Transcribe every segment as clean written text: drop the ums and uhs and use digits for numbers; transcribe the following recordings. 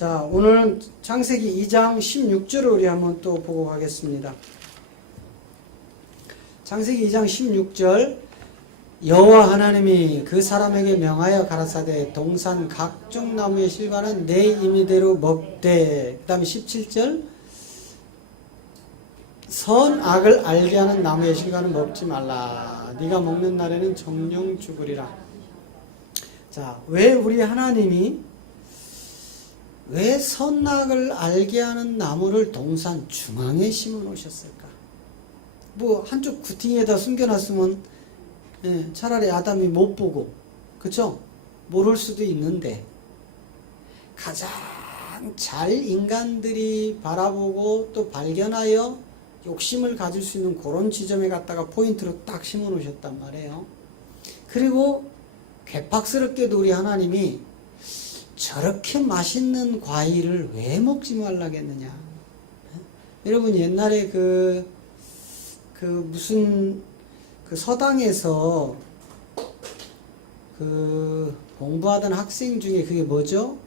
자, 오늘은 창세기 2장 16절을 우리 한번 또 보고 가겠습니다. 창세기 2장 16절 여호와 하나님이 그 사람에게 명하여 가라사대 동산 각종 나무의 실과는 내 임의대로 먹되. 그 다음에 17절 선악을 알게 하는 나무의 실과는 먹지 말라. 네가 먹는 날에는 정령 죽으리라. 자, 왜 우리 하나님이 왜 선악을 알게 하는 나무를 동산 중앙에 심어 놓으셨을까? 뭐 한쪽 구팅에다 숨겨놨으면 차라리 아담이 못 보고, 그쵸? 모를 수도 있는데 가장 잘 인간들이 바라보고 또 발견하여 욕심을 가질 수 있는 그런 지점에 갖다가 포인트로 딱 심어 놓으셨단 말이에요. 그리고 괴팍스럽게도 우리 하나님이 저렇게 맛있는 과일을 왜 먹지 말라겠느냐. 여러분 옛날에 무슨 서당에서 공부하던 학생 중에 그게 뭐죠?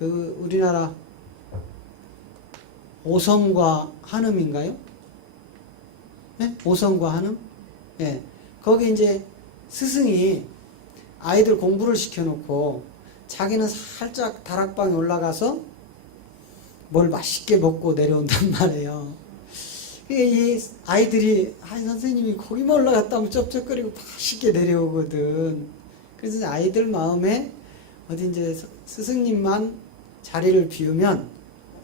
우리나라 오성과 한음인가요? 네? 오성과 한음? 네. 거기 이제 스승이 아이들 공부를 시켜놓고 자기는 살짝 다락방에 올라가서 뭘 맛있게 먹고 내려온단 말이에요. 이 아이들이 선생님이 거기만 올라갔다 하면 쩝쩝거리고 맛있게 내려오거든. 그래서 아이들 마음에 어디 이제 스승님만 자리를 비우면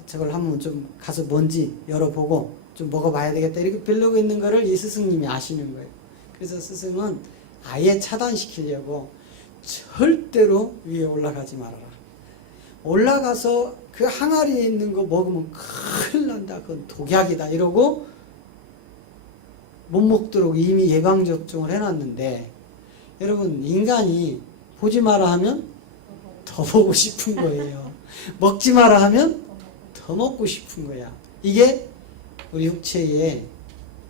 저걸 한번 좀 가서 뭔지 열어보고 좀 먹어봐야 되겠다 이렇게 빌려고 있는 거를 이 스승님이 아시는 거예요. 그래서 스승은 아예 차단시키려고 절대로 위에 올라가지 말아라. 올라가서 그 항아리에 있는 거 먹으면 큰일 난다. 그건 독약이다. 이러고 못 먹도록 이미 예방접종을 해놨는데, 여러분 인간이 보지 마라 하면 더 보고 싶은 거예요. 먹지 마라 하면 더 먹고 싶은 거야. 이게 우리 육체의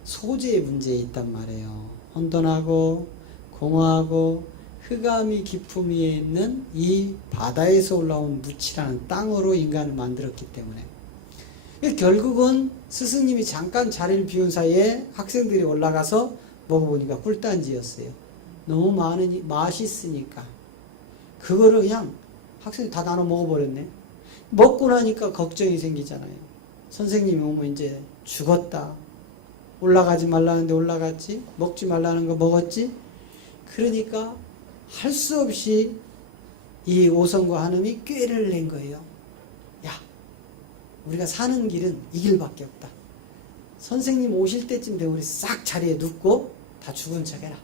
소재의 문제에 있단 말이에요. 혼돈하고 공허하고 흑암이 깊음 위에 있는 이 바다에서 올라온 무치라는 땅으로 인간을 만들었기 때문에 결국은 스승님이 잠깐 자리를 비운 사이에 학생들이 올라가서 먹어보니까 꿀단지였어요. 너무 맛있으니까 그거를 그냥 학생들이 다 나눠 먹어버렸네. 먹고 나니까 걱정이 생기잖아요. 선생님이 오면 이제 죽었다. 올라가지 말라는데 올라갔지, 먹지 말라는 거 먹었지. 그러니까 할 수 없이 이 오성과 한음이 꾀를 낸 거예요. 야, 우리가 사는 길은 이 길밖에 없다. 선생님 오실 때쯤 되면 우리 싹 자리에 눕고 다 죽은 척 해라.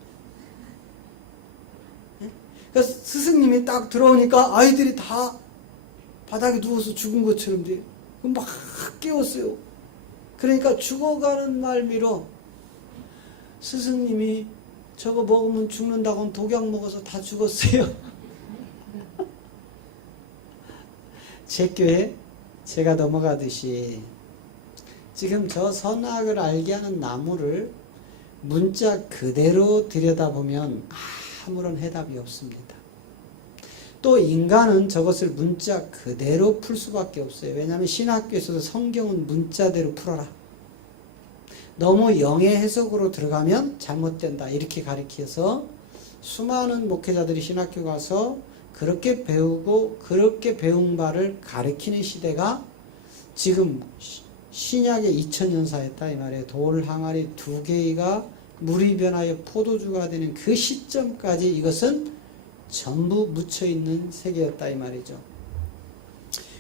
그러니까 스승님이 딱 들어오니까 아이들이 다 바닥에 누워서 죽은 것처럼 돼요. 막 깨웠어요. 그러니까 죽어가는 말미로 스승님이 저거 먹으면 죽는다고는 독약 먹어서 다 죽었어요. 제 교회 제가 넘어가듯이 지금 저 선악을 알게 하는 나무를 문자 그대로 들여다보면 아무런 해답이 없습니다. 또 인간은 저것을 문자 그대로 풀 수밖에 없어요. 왜냐하면 신학교에서도 성경은 문자대로 풀어라. 너무 영의 해석으로 들어가면 잘못된다 이렇게 가르쳐서 수많은 목회자들이 신학교 가서 그렇게 배우고 그렇게 배운 바를 가르치는 시대가 지금 신약의 2000년사였다 이 말이에요. 돌 항아리 두 개가 물이 변하여 포도주가 되는 그 시점까지 이것은 전부 묻혀있는 세계였다 이 말이죠.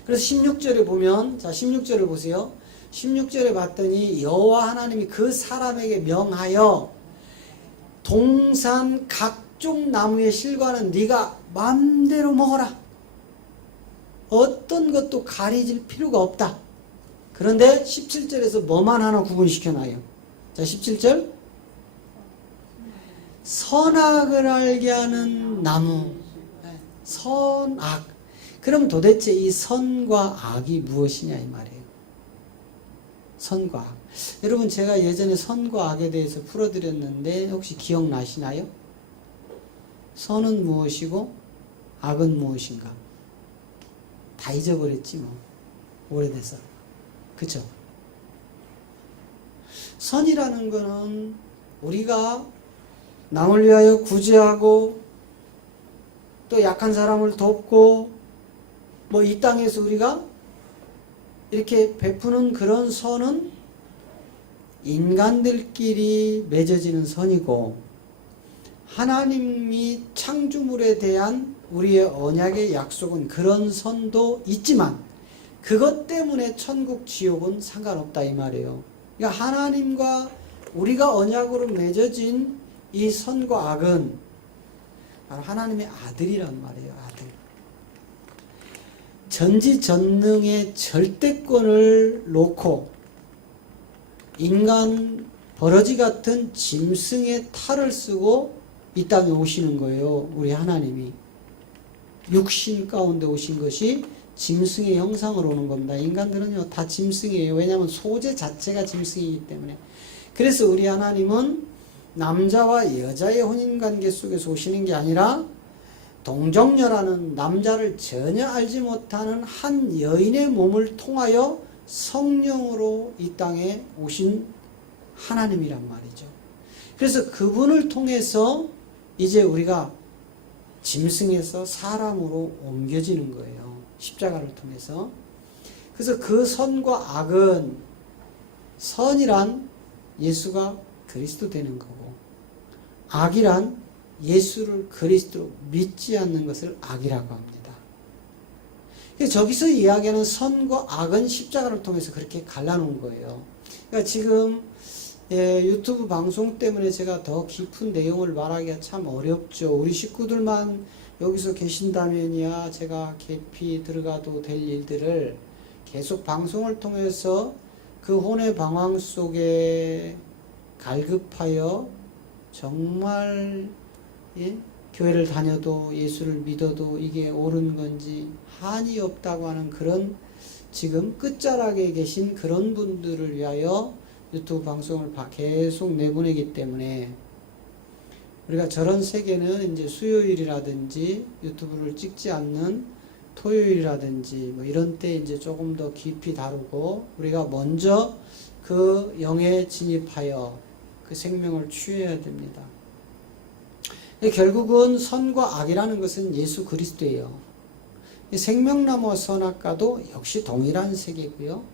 그래서 16절에 보면, 자 16절을 보세요. 16절에 봤더니 여호와 하나님이 그 사람에게 명하여 동산 각종 나무의 실과는 네가 마음대로 먹어라. 어떤 것도 가리질 필요가 없다. 그런데 17절에서 뭐만 하나 구분시켜놔요. 자 17절 선악을 알게 하는 나무. 선악. 그럼 도대체 이 선과 악이 무엇이냐 이 말이에요. 선과 악. 여러분 제가 예전에 선과 악에 대해서 풀어드렸는데 혹시 기억나시나요? 선은 무엇이고 악은 무엇인가? 다 잊어버렸지 뭐. 오래돼서. 그쵸? 선이라는 거는 우리가 남을 위하여 구제하고 또 약한 사람을 돕고 뭐 이 땅에서 우리가 이렇게 베푸는 그런 선은 인간들끼리 맺어지는 선이고, 하나님이 창조물에 대한 우리의 언약의 약속은 그런 선도 있지만 그것 때문에 천국 지옥은 상관없다 이 말이에요. 그러니까 하나님과 우리가 언약으로 맺어진 이 선과 악은 바로 하나님의 아들이란 말이에요. 아들. 전지전능의 절대권을 놓고 인간 버러지 같은 짐승의 탈을 쓰고 이 땅에 오시는 거예요. 우리 하나님이. 육신 가운데 오신 것이 짐승의 형상으로 오는 겁니다. 인간들은요 다 짐승이에요. 왜냐하면 소재 자체가 짐승이기 때문에. 그래서 우리 하나님은 남자와 여자의 혼인관계 속에서 오시는 게 아니라 동정녀라는 남자를 전혀 알지 못하는 한 여인의 몸을 통하여 성령으로 이 땅에 오신 하나님이란 말이죠. 그래서 그분을 통해서 이제 우리가 짐승에서 사람으로 옮겨지는 거예요. 십자가를 통해서. 그래서 그 선과 악은, 선이란 예수가 그리스도 되는 거고, 악이란 예수를 그리스도로 믿지 않는 것을 악이라고 합니다. 그래서 저기서 이야기하는 선과 악은 십자가를 통해서 그렇게 갈라놓은 거예요. 그러니까 지금 유튜브 방송 때문에 제가 더 깊은 내용을 말하기가 참 어렵죠. 우리 식구들만 여기서 계신다면야 제가 깊이 들어가도 될 일들을 계속 방송을 통해서 그 혼의 방황 속에 갈급하여 정말 교회를 다녀도 예수를 믿어도 이게 옳은 건지 한이 없다고 하는 그런 지금 끝자락에 계신 그런 분들을 위하여 유튜브 방송을 계속 내보내기 때문에 우리가 저런 세계는 이제 수요일이라든지 유튜브를 찍지 않는 토요일이라든지 뭐 이런 때 이제 조금 더 깊이 다루고 우리가 먼저 그 영에 진입하여 그 생명을 취해야 됩니다. 결국은 선과 악이라는 것은 예수 그리스도예요. 생명나무와 선악과도 역시 동일한 세계고요.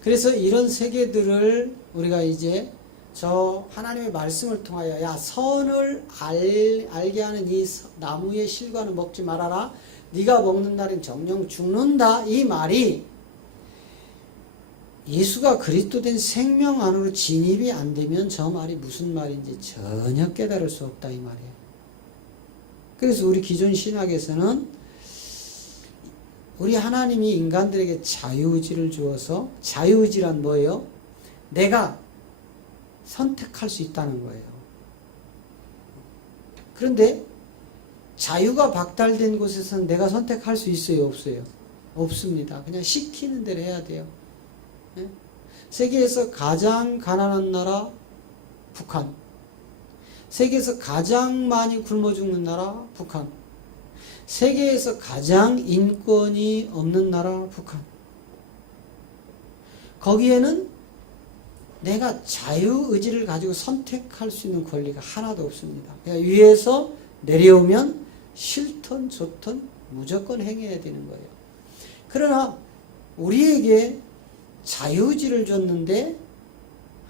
그래서 이런 세계들을 우리가 이제 저 하나님의 말씀을 통하여 야 선을 알게 하는 이 나무의 실과는 먹지 말아라. 네가 먹는 날엔 정령 죽는다. 이 말이 예수가 그리스도 된 생명 안으로 진입이 안 되면 저 말이 무슨 말인지 전혀 깨달을 수 없다 이 말이에요. 그래서 우리 기존 신학에서는 우리 하나님이 인간들에게 자유의지를 주어서, 자유의지란 뭐예요? 내가 선택할 수 있다는 거예요. 그런데 자유가 박탈된 곳에서는 내가 선택할 수 있어요? 없어요? 없습니다. 그냥 시키는 대로 해야 돼요. 네? 세계에서 가장 가난한 나라 북한, 세계에서 가장 많이 굶어 죽는 나라 북한, 세계에서 가장 인권이 없는 나라 북한. 거기에는 내가 자유의지를 가지고 선택할 수 있는 권리가 하나도 없습니다. 그러니까 위에서 내려오면 싫든 좋든 무조건 행해야 되는 거예요. 그러나 우리에게 자유의지를 줬는데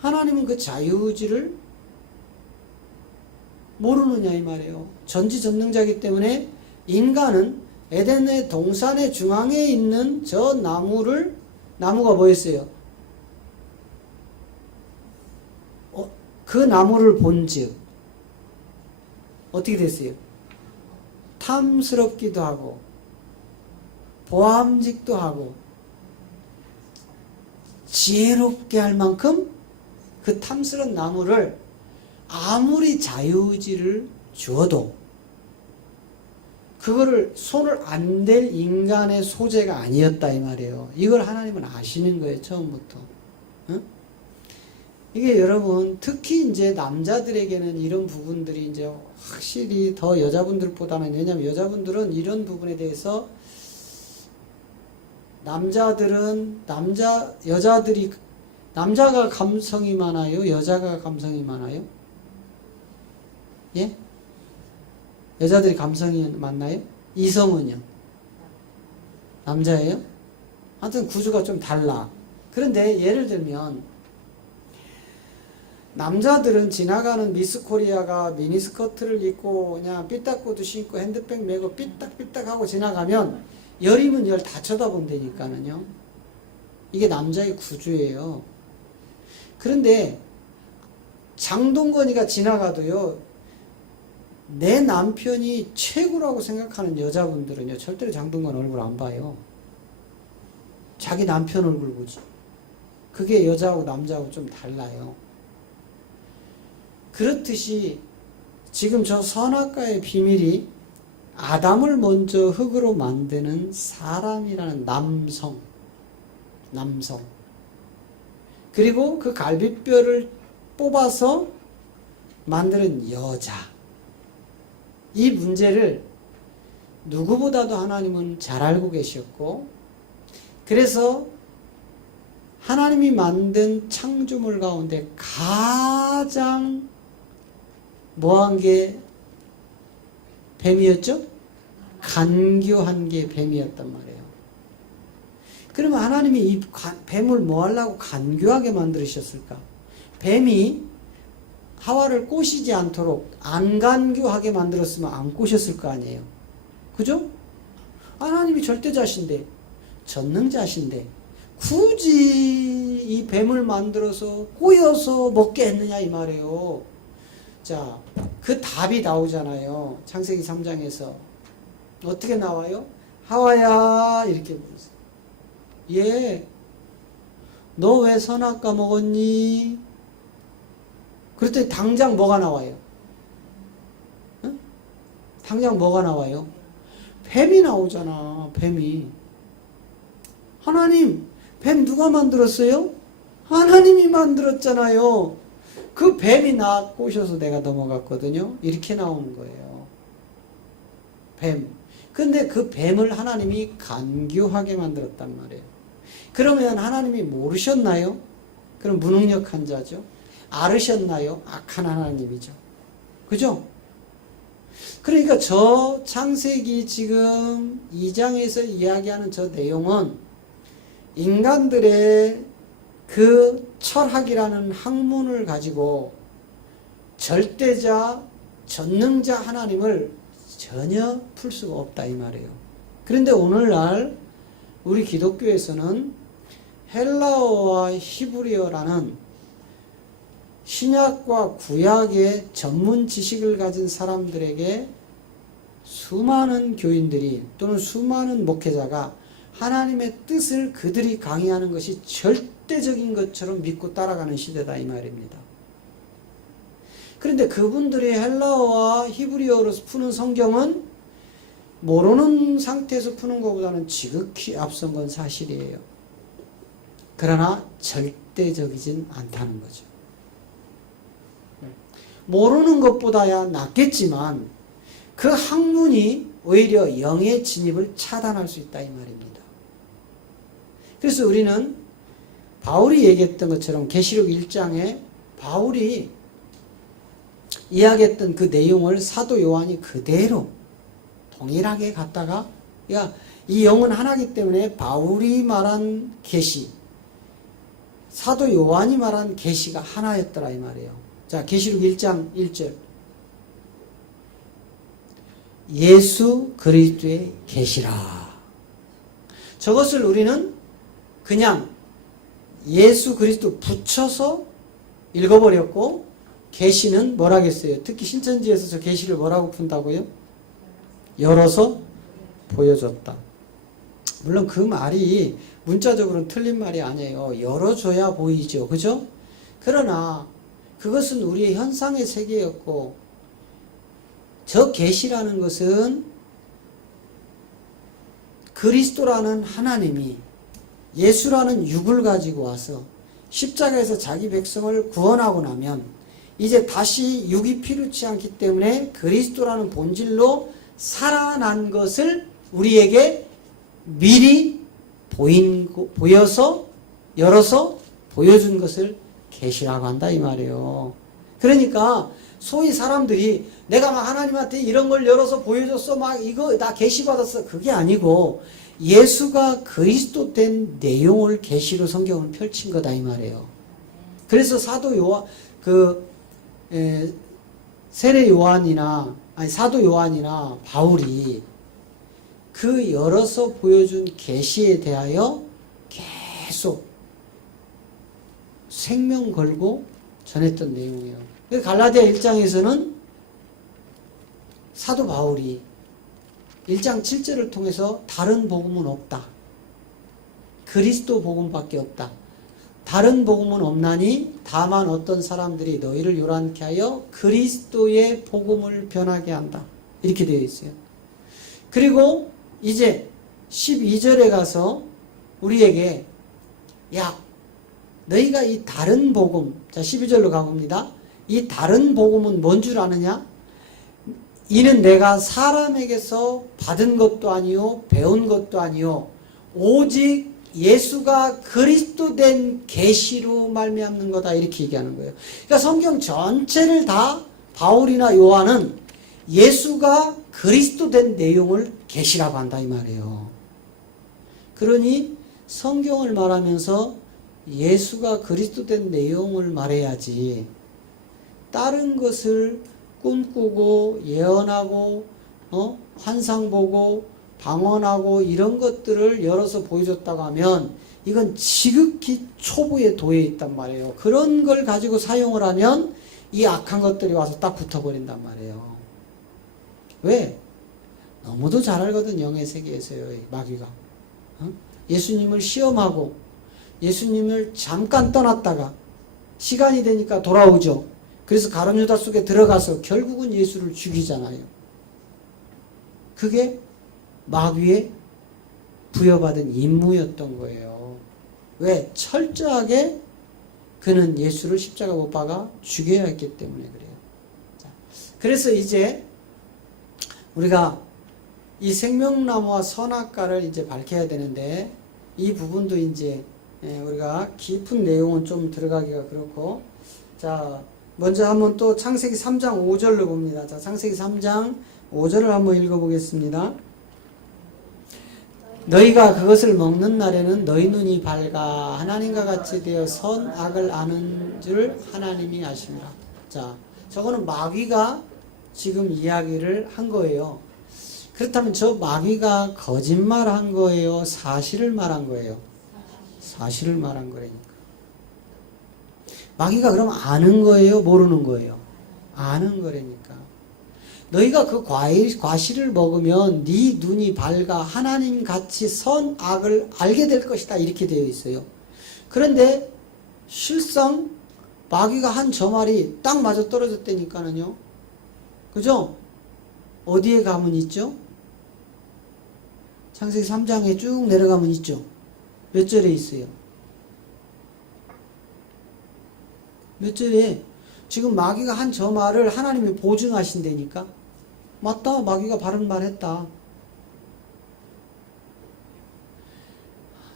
하나님은 그 자유의지를 모르느냐 이 말이에요. 전지전능자이기 때문에 인간은 에덴의 동산의 중앙에 있는 저 나무가 뭐였어요? 그 나무를 본즉 어떻게 됐어요? 탐스럽기도 하고 보암직도 하고 지혜롭게 할 만큼 그 탐스러운 나무를 아무리 자유의지를 주어도 그거를 손을 안 댈 인간의 소재가 아니었다 이 말이에요. 이걸 하나님은 아시는 거예요. 처음부터. 응? 이게 여러분 특히 이제 남자들에게는 이런 부분들이 이제 확실히 더 여자분들보다는, 왜냐하면 여자분들은 이런 부분에 대해서 남자가 감성이 많아요? 여자가 감성이 많아요? 예? 여자들이 감성이 많나요? 이성은요? 남자예요? 하여튼 구조가 좀 달라. 그런데 예를 들면 남자들은 지나가는 미스 코리아가 미니스커트를 입고 그냥 삐딱구두 신고 핸드백 메고 삐딱삐딱 하고 지나가면 열이면 열 다 쳐다본다니까는요. 이게 남자의 구조예요. 그런데 장동건이가 지나가도요, 내 남편이 최고라고 생각하는 여자분들은요, 절대로 장동건 얼굴 안 봐요. 자기 남편 얼굴 보지. 그게 여자하고 남자하고 좀 달라요. 그렇듯이 지금 저 선악과의 비밀이 아담을 먼저 흙으로 만드는 사람이라는 남성. 그리고 그 갈비뼈를 뽑아서 만드는 여자. 이 문제를 누구보다도 하나님은 잘 알고 계셨고, 그래서 하나님이 만든 창조물 가운데 가장 뭐한 게 뱀이었죠? 간교한 게 뱀이었단 말이에요. 그러면 하나님이 이 뱀을 뭐 하려고 간교하게 만드셨을까? 뱀이 하와를 꼬시지 않도록 안 간교하게 만들었으면 안 꼬셨을 거 아니에요. 그죠? 하나님이 절대자신데, 전능자신데, 굳이 이 뱀을 만들어서 꼬여서 먹게 했느냐 이 말이에요. 자, 그 답이 나오잖아요. 창세기 3장에서. 어떻게 나와요? 하와야 이렇게 부르세요. 예, 너 왜 선악과 먹었니? 그랬더니 당장 뭐가 나와요? 응? 당장 뭐가 나와요? 뱀이 나오잖아. 뱀이. 하나님, 뱀 누가 만들었어요? 하나님이 만들었잖아요. 그 뱀이 나 꼬셔서 내가 넘어갔거든요. 이렇게 나오는 거예요. 뱀. 근데 그 뱀을 하나님이 간교하게 만들었단 말이에요. 그러면 하나님이 모르셨나요? 그럼 무능력한 자죠. 알으셨나요? 악한 하나님이죠. 그죠? 그러니까 저 창세기 지금 2장에서 이야기하는 저 내용은 인간들의 그 철학이라는 학문을 가지고 절대자, 전능자 하나님을 전혀 풀 수가 없다 이 말이에요. 그런데 오늘날 우리 기독교에서는 헬라어와 히브리어라는 신약과 구약의 전문 지식을 가진 사람들에게 수많은 교인들이 또는 수많은 목회자가 하나님의 뜻을 그들이 강의하는 것이 절대적인 것처럼 믿고 따라가는 시대다 이 말입니다. 그런데 그분들이 헬라어와 히브리어로서 푸는 성경은 모르는 상태에서 푸는 것보다는 지극히 앞선 건 사실이에요. 그러나 절대적이진 않다는 거죠. 모르는 것보다야 낫겠지만 그 학문이 오히려 영의 진입을 차단할 수 있다 이 말입니다. 그래서 우리는 바울이 얘기했던 것처럼 계시록 1장에 바울이 이야기했던 그 내용을 사도 요한이 그대로 동일하게 갖다가, 야, 이 영은 하나이기 때문에 바울이 말한 계시, 사도 요한이 말한 계시가 하나였더라 이 말이에요. 자, 계시록 1장 1절. 예수 그리스도의 계시라. 저것을 우리는 그냥 예수 그리스도 붙여서 읽어버렸고, 계시는 뭐라겠어요? 특히 신천지에서 저 계시를 뭐라고 푼다고요? 열어서 보여줬다. 물론 그 말이 문자적으로는 틀린 말이 아니에요. 열어줘야 보이죠. 그죠? 그러나 그것은 우리의 현상의 세계였고, 저 계시라는 것은 그리스도라는 하나님이 예수라는 육을 가지고 와서 십자가에서 자기 백성을 구원하고 나면 이제 다시 육이 필요치 않기 때문에 그리스도라는 본질로 살아난 것을 우리에게 미리 보여서 열어서 보여준 것을 계시라고 한다 이 말이에요. 그러니까 소위 사람들이 내가 막 하나님한테 이런 걸 열어서 보여줬어 막 이거 나 계시 받았어 그게 아니고 예수가 그리스도 된 내용을 계시로 성경을 펼친 거다 이 말이에요. 그래서 사도 요한 세례 요한이나 아니 사도 요한이나 바울이 그 열어서 보여준 계시에 대하여 계속 생명 걸고 전했던 내용이에요. 갈라디아 1장에서는 사도 바울이 1장 7절을 통해서 다른 복음은 없다. 그리스도 복음밖에 없다. 다른 복음은 없나니 다만 어떤 사람들이 너희를 요란케 하여 그리스도의 복음을 변하게 한다. 이렇게 되어 있어요. 그리고 이제 12절에 가서 우리에게 야 너희가 이 다른 복음 자 12절로 가봅니다. 이 다른 복음은 뭔 줄 아느냐? 이는 내가 사람에게서 받은 것도 아니요 배운 것도 아니요 오직 예수가 그리스도 된 계시로 말미암는 거다 이렇게 얘기하는 거예요. 그러니까 성경 전체를 다 바울이나 요한은 예수가 그리스도 된 내용을 계시라고 한다 이 말이에요. 그러니 성경을 말하면서 예수가 그리스도 된 내용을 말해야지 다른 것을 꿈꾸고 예언하고 환상 보고 방언하고 이런 것들을 열어서 보여줬다고 하면 이건 지극히 초보의 도에 있단 말이에요. 그런 걸 가지고 사용을 하면 이 악한 것들이 와서 딱 붙어버린단 말이에요. 왜? 너무도 잘 알거든 영의 세계에서요. 마귀가 예수님을 시험하고 예수님을 잠깐 떠났다가 시간이 되니까 돌아오죠. 그래서 가룟 유다 속에 들어가서 결국은 예수를 죽이잖아요. 그게 마귀의 부여받은 임무였던 거예요. 왜? 철저하게 그는 예수를 십자가 못 박아 죽여야 했기 때문에 그래요. 자, 그래서 이제 우리가 이 생명나무와 선악과를 이제 밝혀야 되는데 이 부분도 이제 우리가 깊은 내용은 좀 들어가기가 그렇고 자 먼저 한번 또 창세기 3장 5절로 봅니다. 자 창세기 3장 5절을 한번 읽어보겠습니다. 너희가 그것을 먹는 날에는 너희 눈이 밝아 하나님과 같이 되어 선악을 아는 줄 하나님이 아심이라. 자 저거는 마귀가 지금 이야기를 한 거예요. 그렇다면 저 마귀가 거짓말 한 거예요? 사실을 말한 거예요? 사실을 말한 거라니까. 마귀가 그럼 아는 거예요? 모르는 거예요? 아는 거라니까. 너희가 그 과실을 먹으면 네 눈이 밝아 하나님같이 선악을 알게 될 것이다 이렇게 되어 있어요. 그런데 실상 마귀가 한 저 말이 딱 맞아 떨어졌다니까는요. 그죠? 어디에 가면 있죠? 창세기 3장에 쭉 내려가면 있죠. 몇 절에 있어요? 몇 절에 지금 마귀가 한 저 말을 하나님이 보증하신다니까. 맞다. 마귀가 바른 말 했다.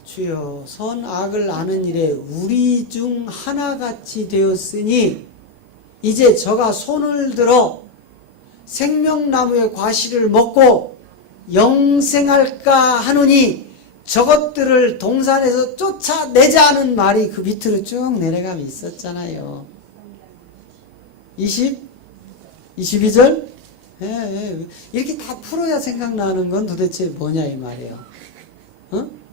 주여 선악을 아는 일에 우리 중 하나같이 되었으니 이제 저가 손을 들어 생명나무의 과실을 먹고 영생할까 하노니 저것들을 동산에서 쫓아내자는 말이 그 밑으로 쭉 내려가면 있었잖아요. 22절? 이렇게 다 풀어야 생각나는 건 도대체 뭐냐 이 말이에요.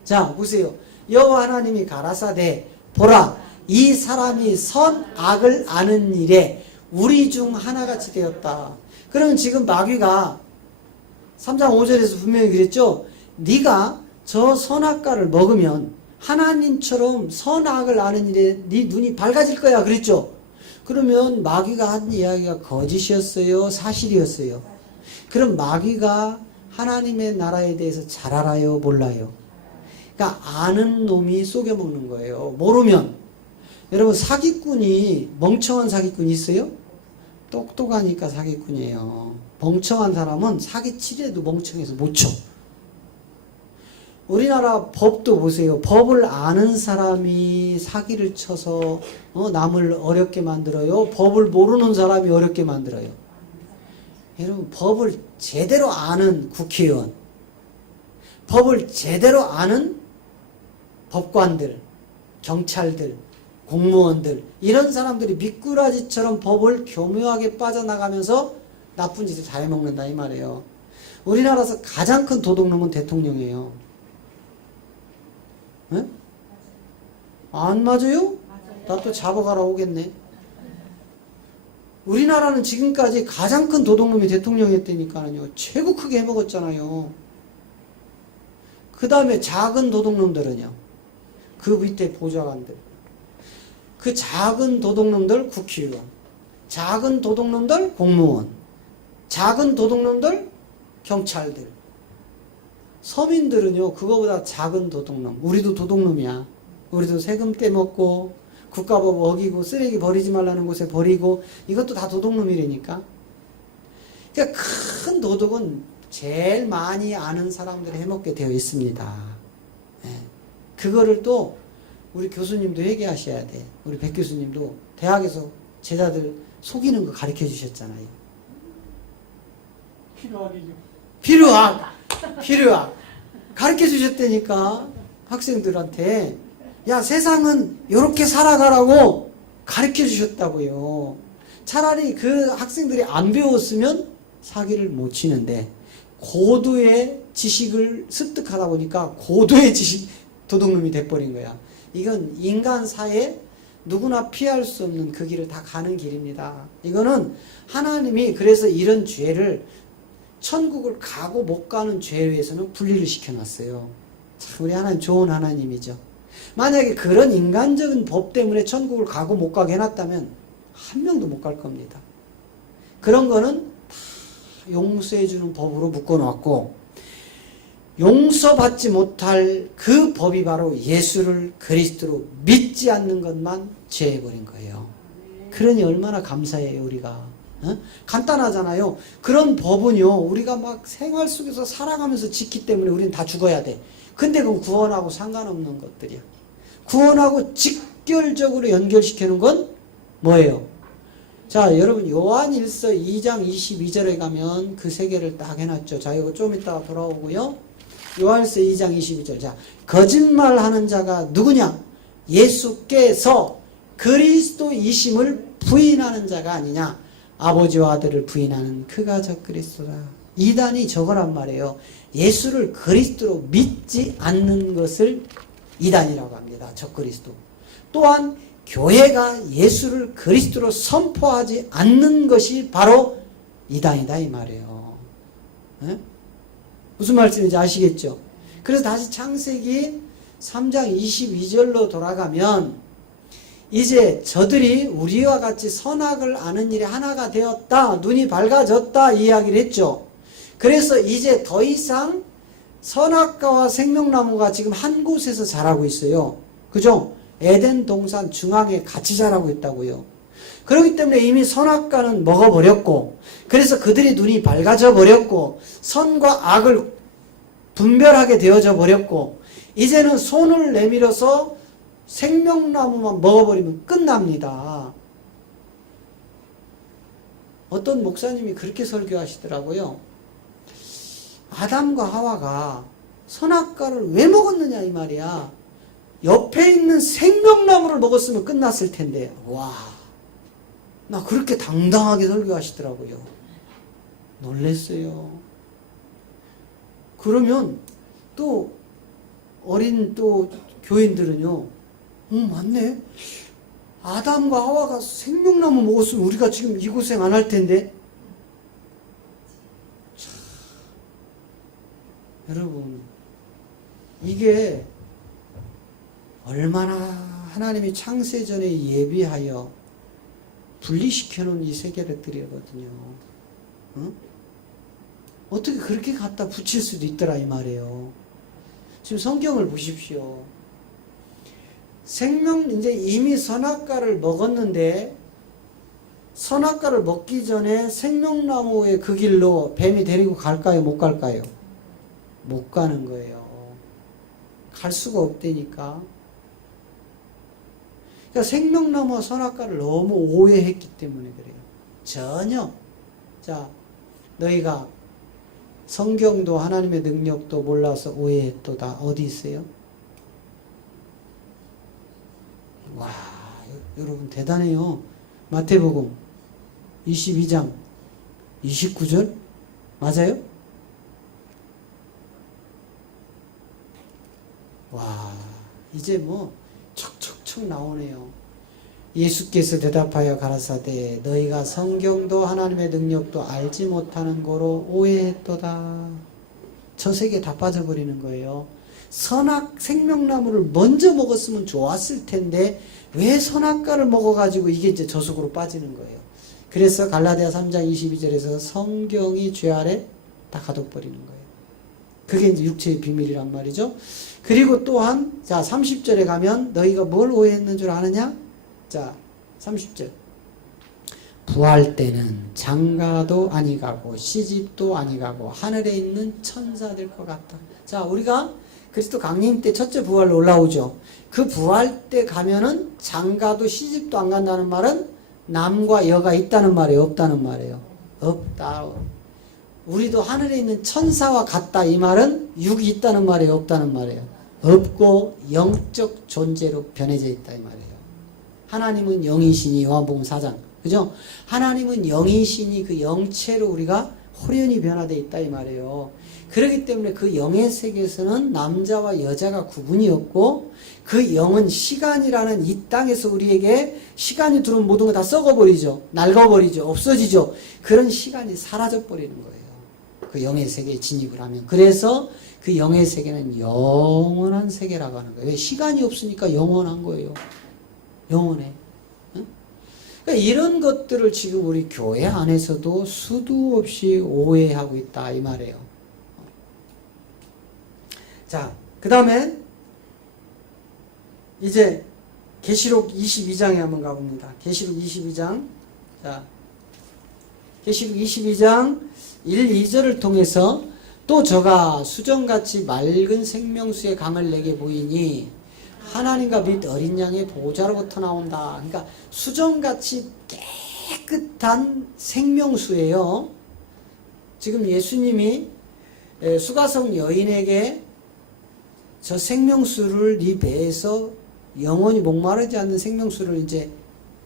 자 보세요. 여호와 하나님이 가라사대 보라 이 사람이 선악을 아는 일에 우리 중 하나같이 되었다. 그러면 지금 마귀가 3장 5절에서 분명히 그랬죠. 네가 저 선악과를 먹으면 하나님처럼 선악을 아는 일에 네 눈이 밝아질 거야 그랬죠. 그러면 마귀가 한 이야기가 거짓이었어요? 사실이었어요? 그럼 마귀가 하나님의 나라에 대해서 잘 알아요? 몰라요? 그러니까 아는 놈이 속여먹는 거예요. 모르면. 여러분 사기꾼이 멍청한 사기꾼이 있어요? 똑똑하니까 사기꾼이에요. 멍청한 사람은 사기치려도 멍청해서 못 쳐. 우리나라 법도 보세요. 법을 아는 사람이 사기를 쳐서 남을 어렵게 만들어요. 법을 모르는 사람이 어렵게 만들어요. 여러분, 법을 제대로 아는 국회의원, 법을 제대로 아는 법관들, 경찰들, 공무원들, 이런 사람들이 미꾸라지처럼 법을 교묘하게 빠져나가면서 나쁜 짓을 다 해먹는다 이 말이에요. 우리나라에서 가장 큰 도둑놈은 대통령이에요. 네? 안 맞아요? 나 또 잡아가라 오겠네. 우리나라는 지금까지 가장 큰 도둑놈이 대통령이었다니까요. 최고 크게 해먹었잖아요. 그 다음에 작은 도둑놈들은요. 그 밑에 보좌관들. 그 작은 도둑놈들 국회의원. 작은 도둑놈들 공무원. 작은 도둑놈들 경찰들. 서민들은요. 그거보다 작은 도둑놈. 우리도 도둑놈이야. 우리도 세금 떼먹고 국가법 어기고 쓰레기 버리지 말라는 곳에 버리고 이것도 다 도둑놈이라니까. 그러니까 큰 도둑은 제일 많이 아는 사람들이 해먹게 되어 있습니다. 네. 그거를 또 우리 교수님도 회개하셔야 돼. 우리 백 교수님도 대학에서 제자들 속이는 거 가르쳐 주셨잖아요. 필요악 가르쳐 주셨다니까. 학생들한테 야, 세상은 이렇게 살아가라고 가르쳐 주셨다고요. 차라리 그 학생들이 안 배웠으면 사기를 못 치는데 고도의 지식을 습득하다 보니까 고도의 지식 도둑놈이 돼버린 거야. 이건 인간사에 누구나 피할 수 없는 그 길을 다 가는 길입니다. 이거는 하나님이 그래서 이런 죄를 천국을 가고 못 가는 죄에 위해서는 분리를 시켜놨어요. 참 우리 하나님 좋은 하나님이죠. 만약에 그런 인간적인 법 때문에 천국을 가고 못 가게 해놨다면 한 명도 못 갈 겁니다. 그런 거는 다 용서해주는 법으로 묶어놓았고 용서받지 못할 그 법이 바로 예수를 그리스도로 믿지 않는 것만 죄해버린 거예요. 그러니 얼마나 감사해요 우리가. 간단하잖아요. 그런 법은요 우리가 막 생활 속에서 살아가면서 지키기 때문에 우리는 다 죽어야 돼. 근데 그건 구원하고 상관없는 것들이야. 구원하고 직결적으로 연결시키는 건 뭐예요? 자, 여러분 요한일서 2장 22절에 가면 그 세 개를 딱 해놨죠. 자, 이거 좀 이따가 돌아오고요. 요한일서 2장 22절. 자, 거짓말하는 자가 누구냐? 예수께서 그리스도이심을 부인하는 자가 아니냐? 아버지와 아들을 부인하는 그가 적그리스도다. 이단이 저거란 말이에요. 예수를 그리스도로 믿지 않는 것을 이단이라고 합니다. 적그리스도. 또한 교회가 예수를 그리스도로 선포하지 않는 것이 바로 이단이다 이 말이에요. 네? 무슨 말씀인지 아시겠죠? 그래서 다시 창세기 3장 22절로 돌아가면 이제 저들이 우리와 같이 선악을 아는 일이 하나가 되었다. 눈이 밝아졌다. 이야기를 했죠. 그래서 이제 더 이상 선악과와 생명나무가 지금 한 곳에서 자라고 있어요. 그죠? 에덴 동산 중앙에 같이 자라고 있다고요. 그렇기 때문에 이미 선악과는 먹어버렸고 그래서 그들이 눈이 밝아져 버렸고 선과 악을 분별하게 되어져 버렸고 이제는 손을 내밀어서 생명나무만 먹어버리면 끝납니다. 어떤 목사님이 그렇게 설교하시더라고요. 아담과 하와가 선악과를 왜 먹었느냐 이 말이야. 옆에 있는 생명나무를 먹었으면 끝났을 텐데. 와, 나 그렇게 당당하게 설교하시더라고요. 놀랬어요. 그러면 또 어린 또 교인들은요, 맞네. 아담과 하와가 생명나무 먹었으면 우리가 지금 이 고생 안 할 텐데. 참, 여러분, 이게 얼마나 하나님이 창세전에 예비하여 분리시켜 놓은 이 세계들이거든요. 응? 어떻게 그렇게 갖다 붙일 수도 있더라 이 말이에요. 지금 성경을 보십시오. 이제 이미 선악과를 먹었는데 선악과를 먹기 전에 생명나무의 그 길로 뱀이 데리고 갈까요? 못 갈까요? 못 가는 거예요. 갈 수가 없다니까. 그러니까 생명나무와 선악과를 너무 오해했기 때문에 그래요. 전혀. 자, 너희가 성경도 하나님의 능력도 몰라서 오해했도다. 어디 있어요? 와, 여러분 대단해요. 마태복음 22장 29절 맞아요? 와, 이제 뭐 척척척 나오네요. 예수께서 대답하여 가라사대 너희가 성경도 하나님의 능력도 알지 못하는 거로 오해했도다. 저 세계 다 빠져버리는 거예요. 선악 생명나무를 먼저 먹었으면 좋았을 텐데 왜 선악과를 먹어가지고 이게 이제 저속으로 빠지는 거예요. 그래서 갈라디아 3장 22절에서 성경이 죄 아래 다 가둬버리는 거예요. 그게 이제 육체의 비밀이란 말이죠. 그리고 또한 자 30절에 가면 너희가 뭘 오해했는 줄 아느냐? 자 30절 부활 때는 장가도 아니 가고 시집도 아니 가고 하늘에 있는 천사들 것 같다. 자 우리가 그리스도 강림 때 첫째 부활로 올라오죠. 그 부활 때 가면은 장가도 시집도 안 간다는 말은 남과 여가 있다는 말이에요? 없다는 말이에요? 없다. 우리도 하늘에 있는 천사와 같다. 이 말은 육이 있다는 말이에요? 없다는 말이에요? 없고 영적 존재로 변해져 있다. 이 말이에요. 하나님은 영이시니 요한복음 4장. 그죠? 하나님은 영이시니 그 영체로 우리가 호련히 변화되어 있다. 이 말이에요. 그렇기 때문에 그 영의 세계에서는 남자와 여자가 구분이 없고 그 영은 시간이라는 이 땅에서 우리에게 시간이 들어오면 모든 거 다 썩어버리죠. 낡아버리죠. 없어지죠. 그런 시간이 사라져버리는 거예요. 그 영의 세계에 진입을 하면. 그래서 그 영의 세계는 영원한 세계라고 하는 거예요. 왜? 시간이 없으니까 영원한 거예요. 영원해. 응? 그러니까 이런 것들을 지금 우리 교회 안에서도 수도 없이 오해하고 있다. 이 말이에요. 자, 그 다음에 이제 계시록 22장에 한번 가봅니다. 계시록 22장. 자, 계시록 22장 1, 2절을 통해서 또 저가 수정같이 맑은 생명수의 강을 내게 보이니 하나님과 및 어린 양의 보좌로부터 나온다. 그러니까 수정같이 깨끗한 생명수예요. 지금 예수님이 수가성 여인에게 저 생명수를 네 배에서 영원히 목마르지 않는 생명수를 이제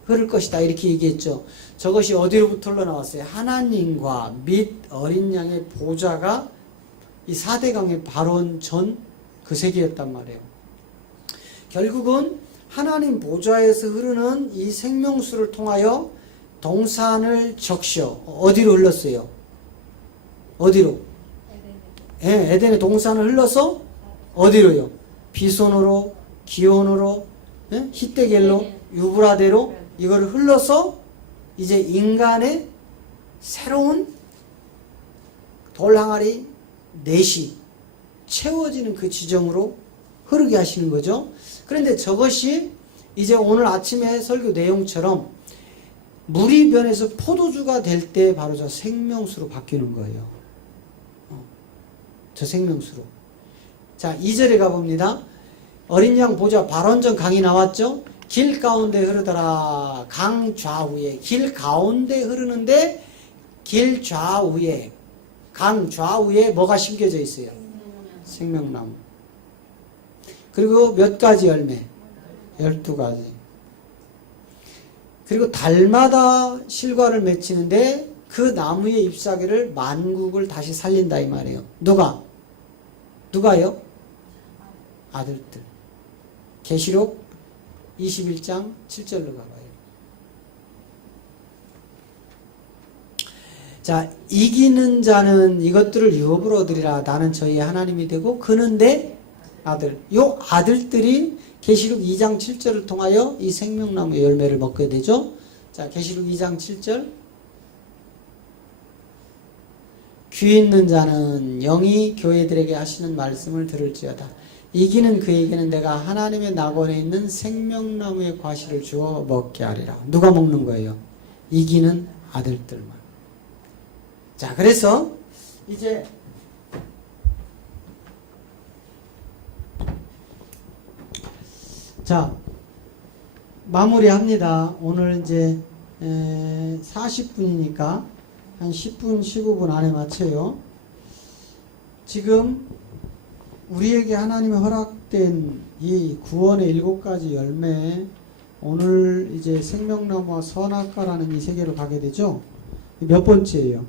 흐를 것이다 이렇게 얘기했죠. 저것이 어디로부터 흘러나왔어요? 하나님과 및 어린 양의 보좌가 이 4대강의 발원 전 그 세계였단 말이에요. 결국은 하나님 보좌에서 흐르는 이 생명수를 통하여 동산을 적셔 어디로 흘렀어요? 어디로? 예, 에덴의 동산을 흘러서 어디로요? 비손으로, 기온으로, 예? 히데겔로, 유브라데로 이거를 흘러서 이제 인간의 새로운 돌 항아리 넷이 채워지는 그 지점으로 흐르게 하시는 거죠. 그런데 저것이 이제 오늘 아침에 설교 내용처럼 물이 변해서 포도주가 될 때 바로 저 생명수로 바뀌는 거예요. 저 생명수로. 자, 2절에 가봅니다. 어린 양 보좌 발원전 강이 나왔죠? 길 가운데 흐르더라. 강 좌우에. 길 가운데 흐르는데 길 좌우에, 강 좌우에 뭐가 심겨져 있어요? 생명나무. 그리고 몇 가지 열매? 12가지. 그리고 달마다 실과를 맺히는데 그 나무의 잎사귀를 만국을 다시 살린다 이 말이에요. 누가요? 아들들. 계시록 21장 7절로 가봐요. 자, 이기는 자는 이것들을 유업으로 얻으리라. 나는 저희의 하나님이 되고 그는 내 아들. 요 아들들이 계시록 2장 7절을 통하여 이 생명나무의 열매를 먹게 되죠. 자, 계시록 2장 7절. 귀 있는 자는 영이 교회들에게 하시는 말씀을 들을지어다. 이기는 그에게는 내가 하나님의 낙원에 있는 생명나무의 과실을 주어 먹게 하리라. 누가 먹는 거예요? 이기는 아들들만. 자, 그래서 이제 자, 마무리합니다. 오늘 이제 40분이니까 한 10분, 15분 안에 맞춰요. 지금 우리에게 하나님의 허락된 이 구원의 7가지 열매, 오늘 이제 생명나무와 선악과라는 이 세계로 가게 되죠. 몇 번째예요?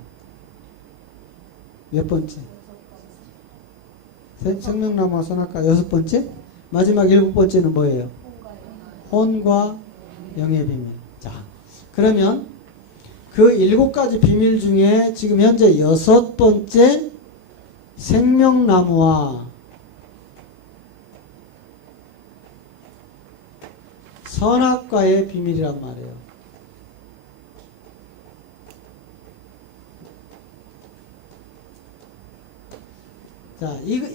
몇 번째? 생명나무와 선악과 6번째? 마지막 7번째는 뭐예요? 혼과 영의 비밀. 자, 그러면 그 7가지 비밀 중에 지금 현재 6번째 생명나무와 선악과의 비밀이란 말이에요. 자, 이거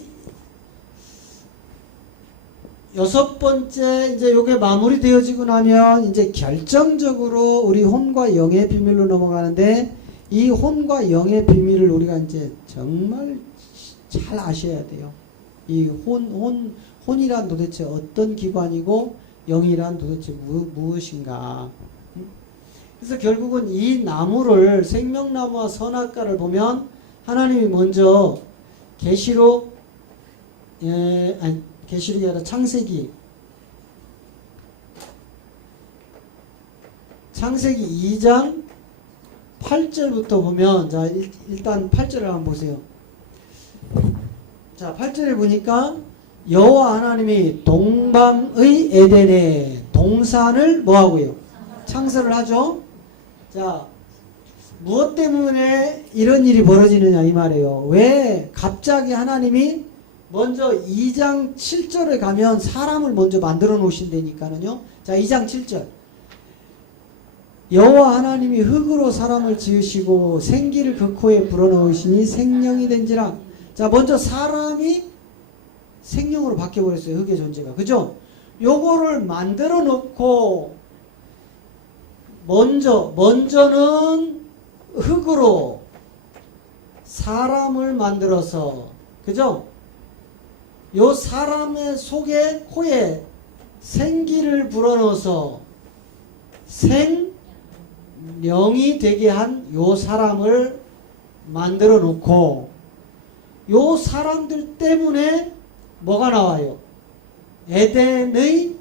6번째 이제 요게 마무리되어지고 나면 이제 결정적으로 우리 혼과 영의 비밀로 넘어가는데, 이 혼과 영의 비밀을 우리가 이제 정말 잘 아셔야 돼요. 이 혼이란 도대체 어떤 기관이고 영이란 도대체 무엇인가. 그래서 결국은 이 나무를, 생명나무와 선악과를 보면 하나님이 먼저 계시록이 아니라 창세기 2장 8절부터 보면, 자, 일단 8절을 한번 보세요. 자, 8절에 보니까 여호와 하나님이 동방의 에덴에 동산을 뭐하고요? 창설을 하죠. 자, 무엇 때문에 이런 일이 벌어지느냐 이 말이에요. 왜 갑자기 하나님이 먼저 2장 7절에 가면 사람을 먼저 만들어 놓으신다니까는요. 자, 2장 7절. 여호와 하나님이 흙으로 사람을 지으시고 생기를 그 코에 불어넣으시니 생명이 된지라. 자, 먼저 사람이 생명으로 바뀌어버렸어요. 흙의 존재가. 그죠? 요거를 만들어 놓고 먼저는 흙으로 사람을 만들어서, 그죠? 요 사람의 속에, 코에 생기를 불어넣어서 생명이 되게 한 요 사람을 만들어 놓고, 요 사람들 때문에 뭐가 나와요? 에덴의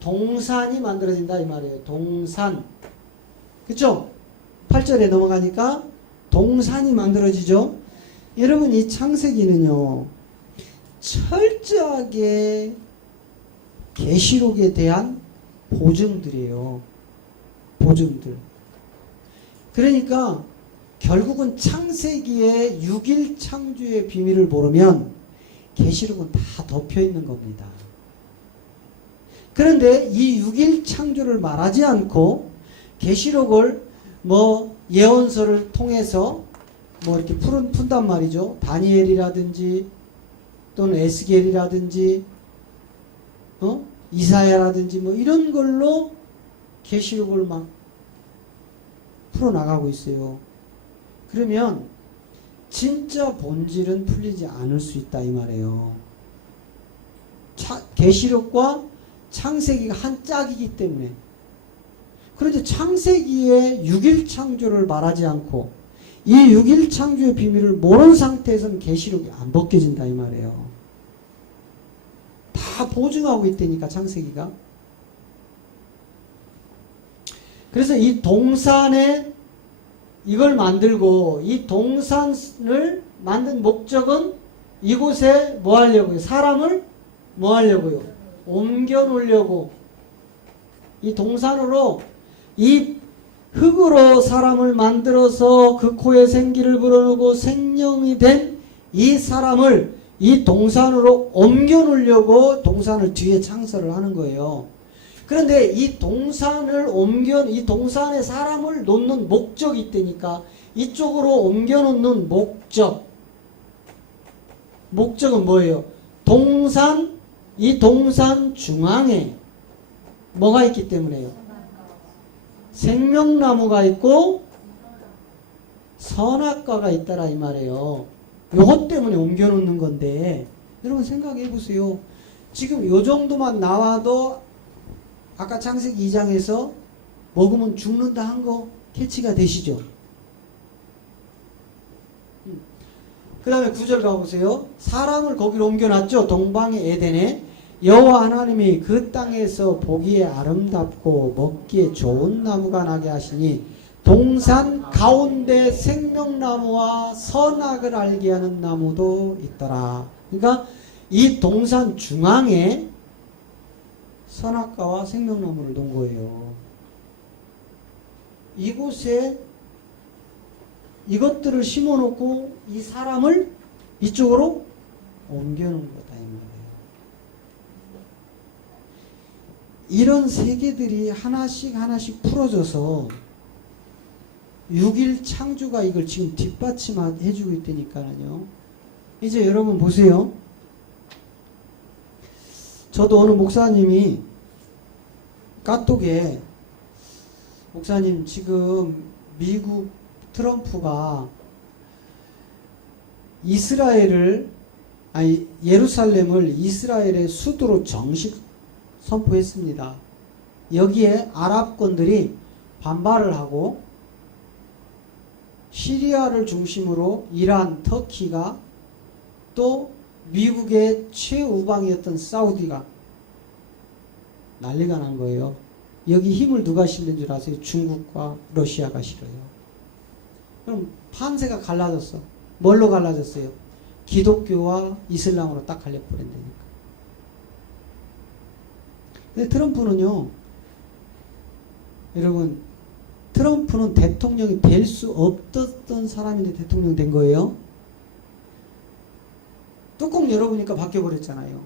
동산이 만들어진다 이 말이에요. 동산. 그쵸? 8절에 넘어가니까 동산이 만들어지죠. 여러분, 이 창세기는요, 철저하게 계시록에 대한 보증들이에요. 보증들. 그러니까 결국은 창세기의 6일 창조의 비밀을 모르면 계시록은 다 덮여 있는 겁니다. 그런데 이 6일 창조를 말하지 않고 계시록을 뭐 예언서를 통해서 뭐 이렇게 푼단 말이죠. 다니엘이라든지 또는 에스겔이라든지 이사야라든지 뭐 이런 걸로 계시록을 막 풀어나가고 있어요. 그러면 진짜 본질은 풀리지 않을 수 있다 이 말이에요. 계시록과 창세기가 한 짝이기 때문에. 그런데 창세기의 6일 창조를 말하지 않고 이 6일 창조의 비밀을 모르는 상태에서는 계시록이 안 벗겨진다 이 말이에요. 다 보증하고 있다니까 창세기가. 그래서 이 동산에 이걸 만들고, 이 동산을 만든 목적은 이곳에 뭐 하려고요? 사람을 뭐 하려고요? 옮겨 놓으려고. 이 동산으로, 이 흙으로 사람을 만들어서 그 코에 생기를 불어넣고 생명이 된 이 사람을 이 동산으로 옮겨 놓으려고 동산을 뒤에 창설을 하는 거예요. 그런데 이 동산에 사람을 놓는 목적이 있다니까. 이쪽으로 옮겨 놓는 목적은 뭐예요? 이 동산 중앙에 뭐가 있기 때문에요? 생명나무가 있고 선악과가 있다라 이 말이에요. 요것 때문에 옮겨 놓는 건데, 여러분 생각해 보세요. 지금 요 정도만 나와도 아까 창세기 2장에서 먹으면 죽는다 한 거 캐치가 되시죠? 그 다음에 9절 가보세요. 사람을 거기로 옮겨놨죠. 동방의 에덴에. 여호와 하나님이 그 땅에서 보기에 아름답고 먹기에 좋은 나무가 나게 하시니 동산 가운데 생명나무와 선악을 알게 하는 나무도 있더라. 그러니까 이 동산 중앙에 선악과와 생명나무를 놓은 거예요. 이곳에 이것들을 심어놓고 이 사람을 이쪽으로 옮겨놓은 거다 이 말이에요. 이런 세계들이 하나씩 하나씩 풀어져서 6일 창조가 이걸 지금 뒷받침해주고 있다니까요. 이제 여러분 보세요. 저도 어느 목사님이 카톡에 목사님 지금 미국 트럼프가 예루살렘을 이스라엘의 수도로 정식 선포했습니다. 여기에 아랍권들이 반발을 하고 시리아를 중심으로 이란, 터키가 또 미국의 최우방이었던 사우디가 난리가 난 거예요. 여기 힘을 누가 실는 줄 아세요? 중국과 러시아가 실어요. 그럼 판세가 갈라졌어. 뭘로 갈라졌어요? 기독교와 이슬람으로 딱 갈려버린다니까. 근데 트럼프는요, 여러분, 트럼프는 대통령이 될 수 없었던 사람인데 대통령 된 거예요. 뚜껑 열어보니까 바뀌어버렸잖아요.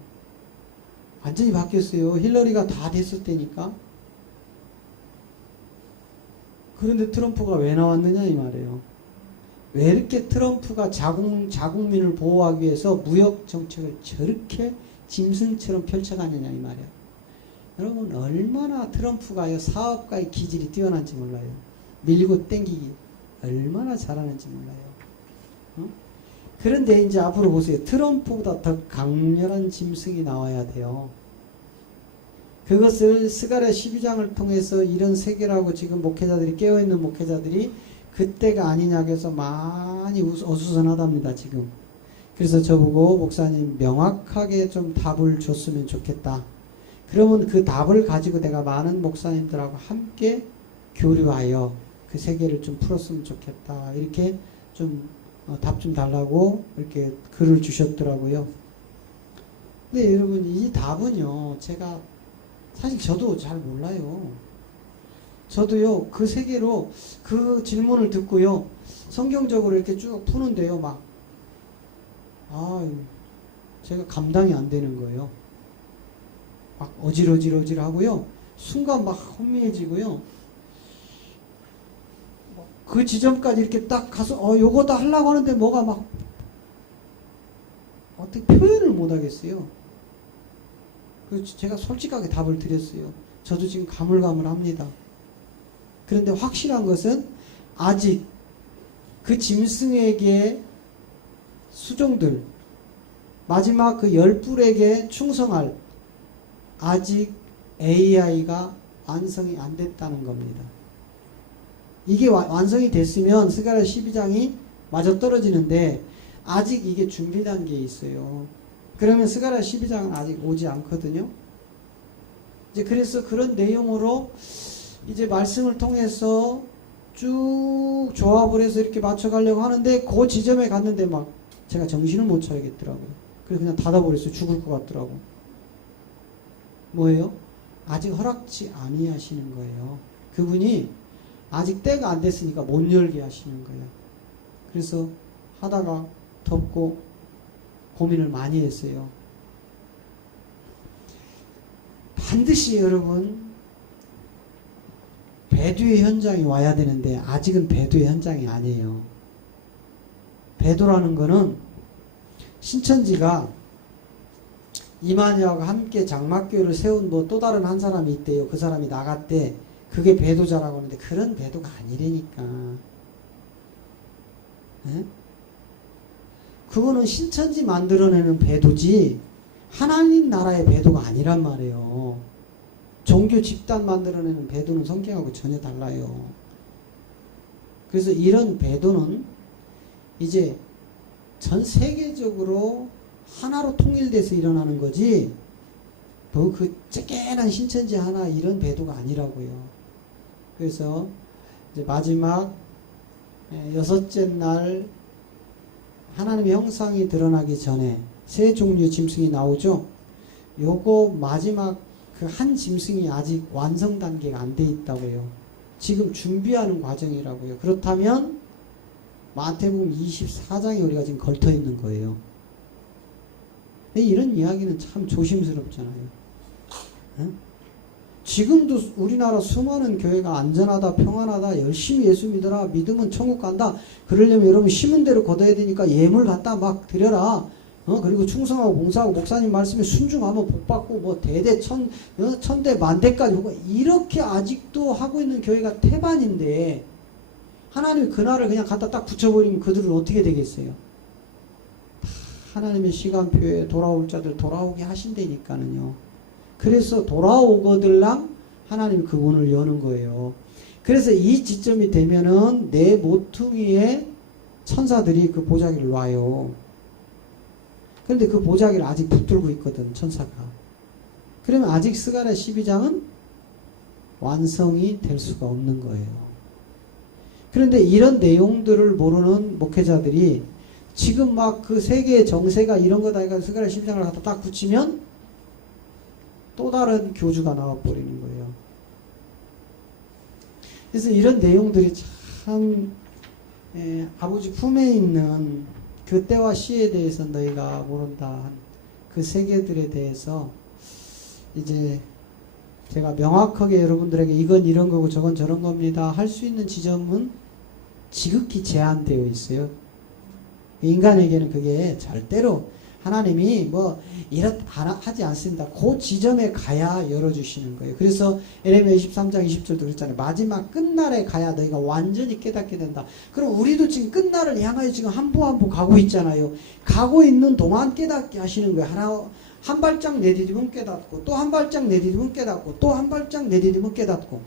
완전히 바뀌었어요. 힐러리가 다 됐을 때니까. 그런데 트럼프가 왜 나왔느냐 이 말이에요. 왜 이렇게 트럼프가 자국민을 보호하기 위해서 무역 정책을 저렇게 짐승처럼 펼쳐가느냐 이 말이에요. 여러분 얼마나 트럼프가 사업가의 기질이 뛰어난지 몰라요. 밀고 땡기기 얼마나 잘하는지 몰라요. 어? 그런데 이제 앞으로 보세요. 트럼프보다 더 강렬한 짐승이 나와야 돼요. 그것을 스가랴 12장을 통해서 이런 세계라고 지금 목회자들이 깨어있는 목회자들이 그때가 아니냐고 해서 많이 어수선하답니다 지금. 그래서 저보고 목사님 명확하게 좀 답을 줬으면 좋겠다. 그러면 그 답을 가지고 내가 많은 목사님들하고 함께 교류하여 그 세계를 좀 풀었으면 좋겠다. 이렇게 좀 답 좀 달라고 이렇게 글을 주셨더라고요. 근데 여러분 이 답은요 제가 사실 저도 잘 몰라요. 저도요 그 세계로 그 질문을 듣고요 성경적으로 이렇게 쭉 푸는데요 막 제가 감당이 안 되는 거예요. 막 어질어질하고요 순간 막 혼미해지고요 그 지점까지 이렇게 딱 가서 요거 다 하려고 하는데 뭐가 막 어떻게 표현을 못 하겠어요. 그래서 제가 솔직하게 답을 드렸어요. 저도 지금 가물가물합니다. 그런데 확실한 것은 아직 그 짐승에게 수종들 마지막 그 10뿔에게 충성할 아직 AI가 완성이 안 됐다는 겁니다. 이게 완성이 됐으면 스가랴 12장이 맞아떨어지는데 아직 이게 준비 단계에 있어요. 그러면 스가랴 12장은 아직 오지 않거든요. 이제 그래서 그런 내용으로 이제 말씀을 통해서 쭉 조합을 해서 이렇게 맞춰가려고 하는데 그 지점에 갔는데 막 제가 정신을 못 차리겠더라고요. 그래서 그냥 닫아버렸어요. 죽을 것 같더라고. 뭐예요? 아직 허락지 아니하시는 거예요. 그분이 아직 때가 안 됐으니까 못 열게 하시는 거예요. 그래서 하다가 덮고 고민을 많이 했어요. 반드시 여러분 배도의 현장이 와야 되는데 아직은 배도의 현장이 아니에요. 배도라는 거는 신천지가 이만희하고 함께 장막교회를 세운 또 다른 한 사람이 있대요. 그 사람이 나갔대. 그게 배도자라고 하는데 그런 배도가 아니라니까. 네? 그거는 신천지 만들어내는 배도지 하나님 나라의 배도가 아니란 말이에요. 종교 집단 만들어내는 배도는 성경하고 전혀 달라요. 그래서 이런 배도는 이제 전 세계적으로 하나로 통일돼서 일어나는 거지, 뭐 그 쬐깨난 신천지 하나 이런 배도가 아니라고요. 그래서 이제 마지막 여섯째 날 하나님의 형상이 드러나기 전에 세 종류의 짐승이 나오죠. 요거 마지막 그 한 짐승이 아직 완성 단계가 안 돼 있다고요. 지금 준비하는 과정이라고요. 그렇다면 마태복음 24장에 우리가 지금 걸터 있는 거예요. 이런 이야기는 참 조심스럽잖아요. 응? 지금도 우리나라 수많은 교회가 안전하다, 평안하다, 열심히 예수 믿어라, 믿으면 천국 간다. 그러려면 여러분 심은 대로 거둬야 되니까 예물 갖다 막 드려라. 그리고 충성하고 봉사하고 목사님 말씀에 순종하면 복받고 뭐 대대 천대 만대까지 오고, 이렇게 아직도 하고 있는 교회가 태반인데, 하나님이 그날을 그냥 갖다 딱 붙여버리면 그들은 어떻게 되겠어요? 하나님의 시간표에 돌아올 자들 돌아오게 하신다니까는요. 그래서 돌아오거들랑 하나님이 그 문을 여는 거예요. 그래서 이 지점이 되면은 내 모퉁이에 천사들이 그 보자기를 놔요. 그런데 그 보자기를 아직 붙들고 있거든, 천사가. 그러면 아직 스가랴 12장은 완성이 될 수가 없는 거예요. 그런데 이런 내용들을 모르는 목회자들이 지금 막 그 세계의 정세가 이런 거다 해서 스가랴 12장을 갖다 딱 붙이면 또 다른 교주가 나와버리는 거예요. 그래서 이런 내용들이 참 아버지 품에 있는 그 때와 시에 대해서 너희가 모른다 그 세계들에 대해서 이제 제가 명확하게 여러분들에게 이건 이런 거고 저건 저런 겁니다 할 수 있는 지점은 지극히 제한되어 있어요. 인간에게는 그게 절대로 하나님이 뭐 이렇다 하지 않습니다. 그 지점에 가야 열어주시는 거예요. 그래서 에레미야 23장 20절도 그랬잖아요. 마지막 끝날에 가야 너희가 완전히 깨닫게 된다. 그럼 우리도 지금 끝날을 향하여 지금 한 步 한 步 가고 있잖아요. 가고 있는 동안 깨닫게 하시는 거예요. 한 발짝 내디디면 깨닫고, 또 한 발짝 내디디면 깨닫고, 또 한 발짝 내디디면 깨닫고.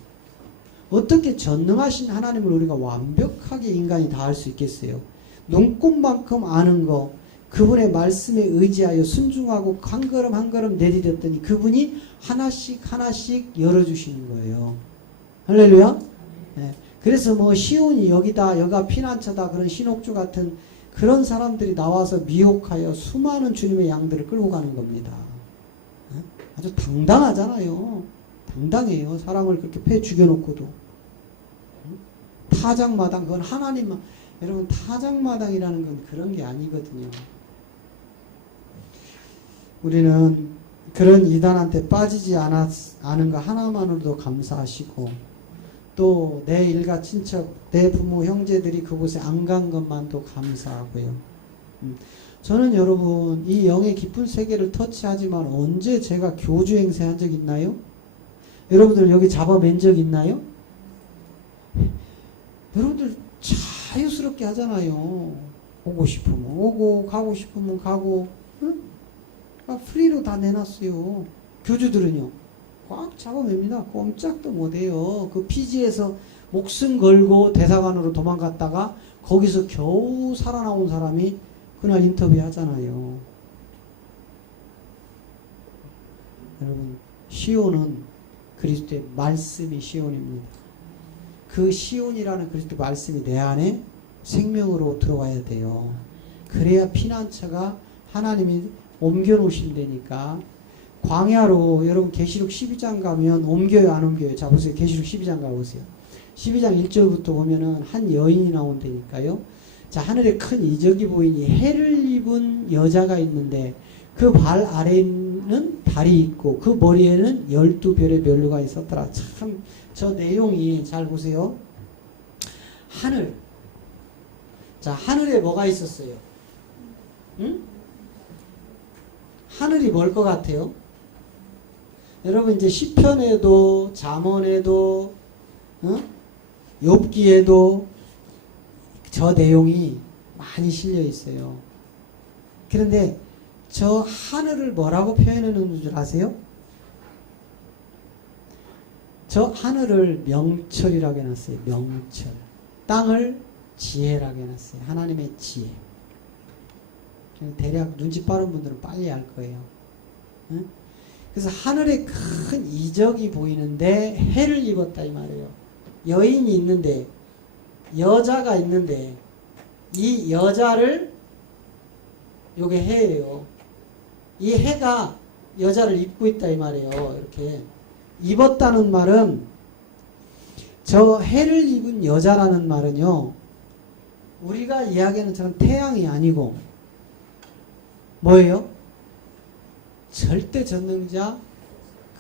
어떻게 전능하신 하나님을 우리가 완벽하게 인간이 다 할 수 있겠어요? 눈꽃만큼 아는 거, 그분의 말씀에 의지하여 순종하고 한 걸음 한 걸음 내디뎠더니 그분이 하나씩 하나씩 열어주시는 거예요. 할렐루야. 네. 그래서 뭐 시온이 여기다, 여기가 피난처다, 그런 신옥주 같은 그런 사람들이 나와서 미혹하여 수많은 주님의 양들을 끌고 가는 겁니다. 네? 아주 당당하잖아요. 당당해요. 사람을 그렇게 패 죽여놓고도. 타작마당, 그건 하나님만. 여러분, 타작마당이라는 건 그런 게 아니거든요. 우리는 그런 이단한테 빠지지 않은 거 하나만으로도 감사하시고, 또 내 일가 친척, 내 부모 형제들이 그곳에 안 간 것만도 감사하고요. 저는 여러분 이 영의 깊은 세계를 터치하지만 언제 제가 교주 행세한 적 있나요? 여러분들 여기 잡아맨 적 있나요? 여러분들 자유스럽게 하잖아요. 오고 싶으면 오고 가고 싶으면 가고, 응? 프리로 다 내놨어요. 교주들은요 꽉 잡아맵니다. 꼼짝도 못해요. 그 피지에서 목숨 걸고 대사관으로 도망갔다가 거기서 겨우 살아나온 사람이 그날 인터뷰 하잖아요. 여러분, 시온은 그리스도의 말씀이 시온입니다. 그 시온이라는 그리스도 말씀이 내 안에 생명으로 들어와야 돼요. 그래야 피난처가 하나님이 옮겨 놓으신다니까. 광야로 여러분 계시록 12장 가면 옮겨요, 안 옮겨요? 자, 보세요. 계시록 12장 가보세요. 12장 1절부터 보면은 한 여인이 나온다니까요. 자, 하늘에 큰 이적이 보이니 해를 입은 여자가 있는데 그 발 아래에는 달이 있고 그 머리에는 12별의 면류관이 있었더라. 참, 저 내용이 잘 보세요. 하늘. 자, 하늘에 뭐가 있었어요? 응? 하늘이 뭘 것 같아요? 여러분 이제 시편에도 잠언에도 욥기에도 저 내용이 많이 실려 있어요. 그런데 저 하늘을 뭐라고 표현해 놓는 줄 아세요? 저 하늘을 명철이라고 해놨어요. 명철. 땅을 지혜라고 해놨어요. 하나님의 지혜. 대략 눈치 빠른 분들은 빨리 알 거예요. 응? 그래서 하늘에 큰 이적이 보이는데 해를 입었다 이 말이에요. 여인이 있는데, 여자가 있는데, 이 여자를, 요게 해예요. 이 해가 여자를 입고 있다 이 말이에요. 이렇게 입었다는 말은, 저 해를 입은 여자라는 말은요, 우리가 이야기하는 저런 태양이 아니고 뭐예요? 절대 전능자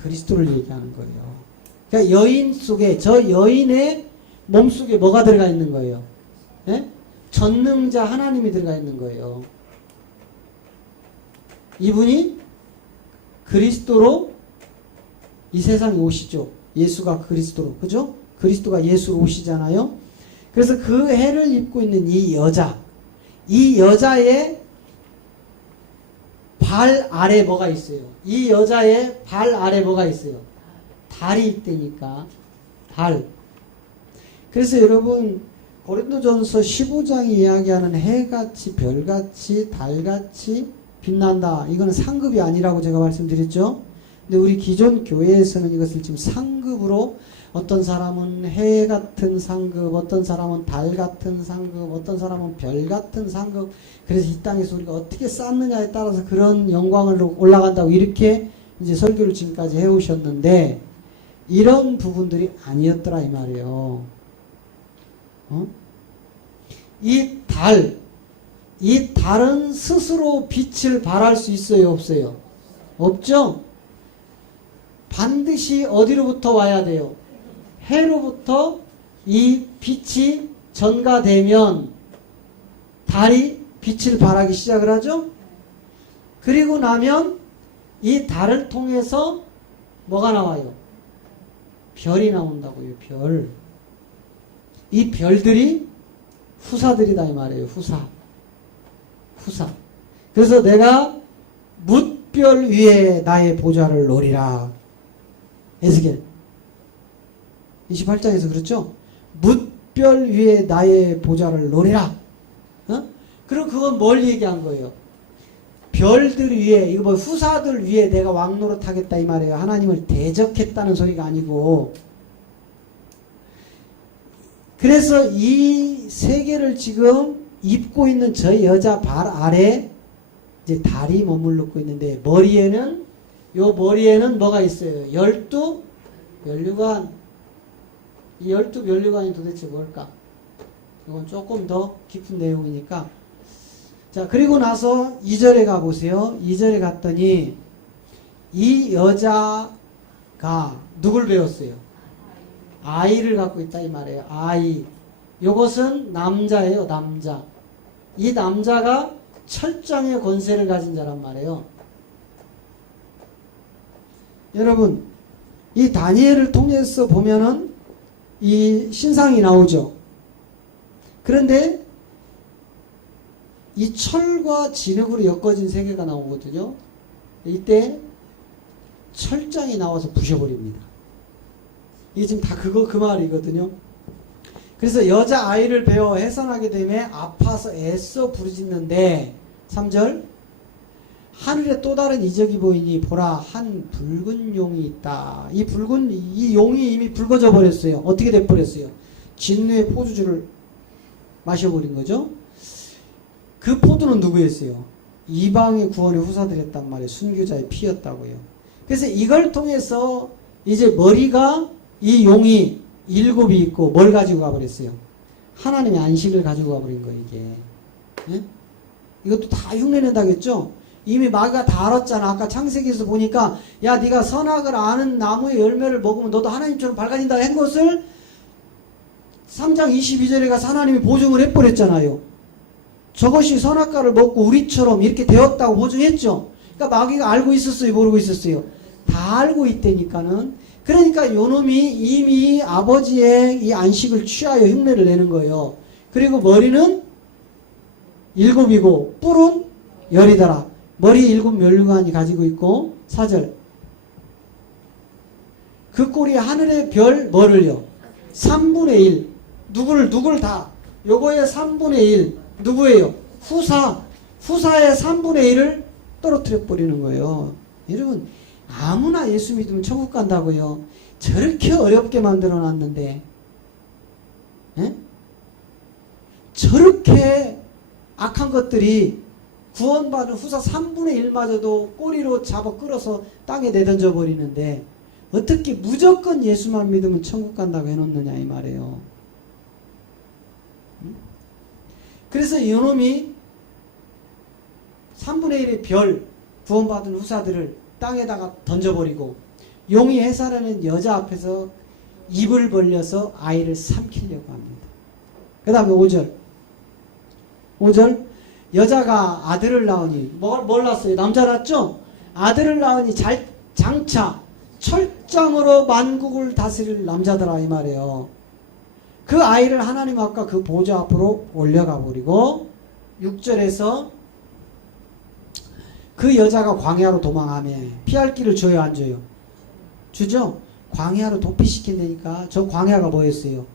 그리스도를 얘기하는 거예요. 그러니까 여인 속에, 저 여인의 몸 속에 뭐가 들어가 있는 거예요? 예? 전능자 하나님이 들어가 있는 거예요. 이분이 그리스도로 이 세상에 오시죠. 예수가 그리스도로, 그죠? 그리스도가 예수로 오시잖아요. 그래서 그 해를 입고 있는 이 여자, 이 여자의 발 아래 뭐가 있어요? 이 여자의 발 아래 뭐가 있어요? 달이 있다니까. 달. 그래서 여러분 고린도전서 15장이 이야기하는 해같이 별같이 달같이 빛난다. 이거는 상급이 아니라고 제가 말씀드렸죠. 근데 우리 기존 교회에서는 이것을 지금 상급으로, 어떤 사람은 해 같은 상급, 어떤 사람은 달 같은 상급, 어떤 사람은 별 같은 상급. 그래서 이 땅에서 우리가 어떻게 쌓느냐에 따라서 그런 영광으로 올라간다고 이렇게 이제 설교를 지금까지 해오셨는데, 이런 부분들이 아니었더라 이 말이에요. 이 달은 스스로 빛을 발할 수 있어요, 없어요? 없죠? 반드시 어디로부터 와야 돼요? 해로부터 이 빛이 전가되면 달이 빛을 발하기 시작을 하죠? 그리고 나면 이 달을 통해서 뭐가 나와요? 별이 나온다고요, 별. 이 별들이 후사들이다 이 말이에요, 후사. 그래서 내가 뭇별 위에 나의 보좌를 놓으리라. 에스겔 28장에서 그렇죠? 뭇별 위에 나의 보좌를 놓으리라. 그럼 그건 뭘 얘기한 거예요? 별들 위에, 이거 뭐 후사들 위에 내가 왕노릇 하겠다 이 말이에요. 하나님을 대적했다는 소리가 아니고. 그래서 이 세계를 지금 입고 있는 저 여자 발 아래 이제 달이 머물렀고 있는데, 머리에는 뭐가 있어요? 12 면류관. 이 12 면류관이 도대체 뭘까? 이건 조금 더 깊은 내용이니까. 자, 그리고 나서 2절에 가보세요. 2절에 갔더니 이 여자가 누굴 배웠어요? 아이를 갖고 있다 이 말이에요. 아이. 이것은 남자예요, 남자. 이 남자가 철장의 권세를 가진 자란 말이에요. 여러분, 이 다니엘을 통해서 보면은 이 신상이 나오죠. 그런데 이 철과 진흙으로 엮어진 세계가 나오거든요. 이때 철장이 나와서 부셔버립니다. 이게 지금 다 그 말이거든요. 그래서 여자아이를 베어 해산하게 되면 아파서 애써 부르짖는데, 3절, 하늘에 또 다른 이적이 보이니 보라 한 붉은 용이 있다. 이 용이 이미 붉어져 버렸어요. 어떻게 돼 버렸어요? 진노의 포도주를 마셔버린 거죠. 그 포도는 누구였어요? 이방의 구원의 후사들이었단 말이에요. 순교자의 피였다고요. 그래서 이걸 통해서 이제 머리가, 이 용이 7이 있고 뭘 가지고 가버렸어요? 하나님의 안식을 가지고 가버린 거예요, 이게. 예? 이것도 다 흉내낸다겠죠? 이미 마귀가 다 알았잖아. 아까 창세기에서 보니까, 야, 네가 선악을 아는 나무의 열매를 먹으면 너도 하나님처럼 밝아진다 한 것을 3장 22절에 가서 하나님이 보증을 해버렸잖아요. 저것이 선악과를 먹고 우리처럼 이렇게 되었다고 보증했죠. 그러니까 마귀가 알고 있었어요, 모르고 있었어요? 다 알고 있다니까는. 그러니까 요놈이 이미 아버지의 이 안식을 취하여 흉내를 내는 거예요. 그리고 머리는 7이고 뿔은 10이더라. 머리 7 면류관이 가지고 있고 4절 그 꼴이 하늘의 별 뭐를요? 3분의 1 누굴 다 요거의 3분의 1 누구예요? 후사의 3분의 1을 떨어뜨려 버리는 거예요. 여러분 아무나 예수 믿으면 천국 간다고요. 저렇게 어렵게 만들어 놨는데 저렇게 악한 것들이 구원받은 후사 3분의 1마저도 꼬리로 잡아 끌어서 땅에 내던져 버리는데 어떻게 무조건 예수만 믿으면 천국 간다고 해놓느냐 이 말이에요. 그래서 이놈이 3분의 1의 별 구원받은 후사들을 땅에다가 던져버리고 용이 해산하는 여자 앞에서 입을 벌려서 아이를 삼키려고 합니다. 그 다음에 5절 여자가 아들을 낳으니 뭘 낳았어요? 남자 낳았죠? 아들을 낳으니 장차 철장으로 만국을 다스릴 남자더라 이 말이에요. 그 아이를 하나님 아까 그 보좌 앞으로 올려가 버리고 6절에서 그 여자가 광야로 도망하며 피할 길을 줘요 안 줘요? 주죠? 광야로 도피시킨다니까. 저 광야가 뭐였어요?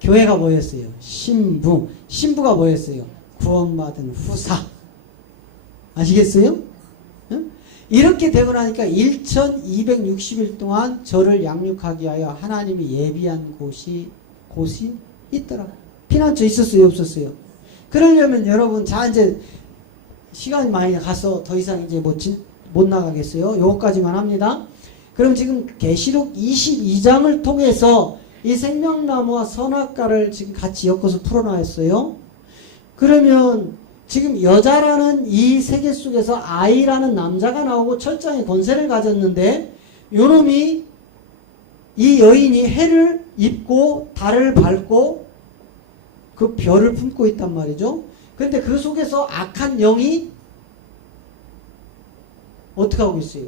교회가 뭐였어요? 신부가 뭐였어요? 구원받은 후사. 아시겠어요? 응? 이렇게 되고 나니까 1260일 동안 저를 양육하기 위하여 하나님이 예비한 곳이 있더라. 피난처 있었어요 없었어요? 그러려면 여러분 자 이제 시간이 많이 가서 더 이상 이제 못 나가겠어요. 요거까지만 합니다. 그럼 지금 계시록 22장을 통해서 이 생명나무와 선악과를 지금 같이 엮어서 풀어놨어요. 그러면 지금 여자라는 이 세계 속에서 아이라는 남자가 나오고 철장의 권세를 가졌는데 요놈이 이 여인이 해를 입고 달을 밟고 그 별을 품고 있단 말이죠. 그런데 그 속에서 악한 영이 어떻게 하고 있어요?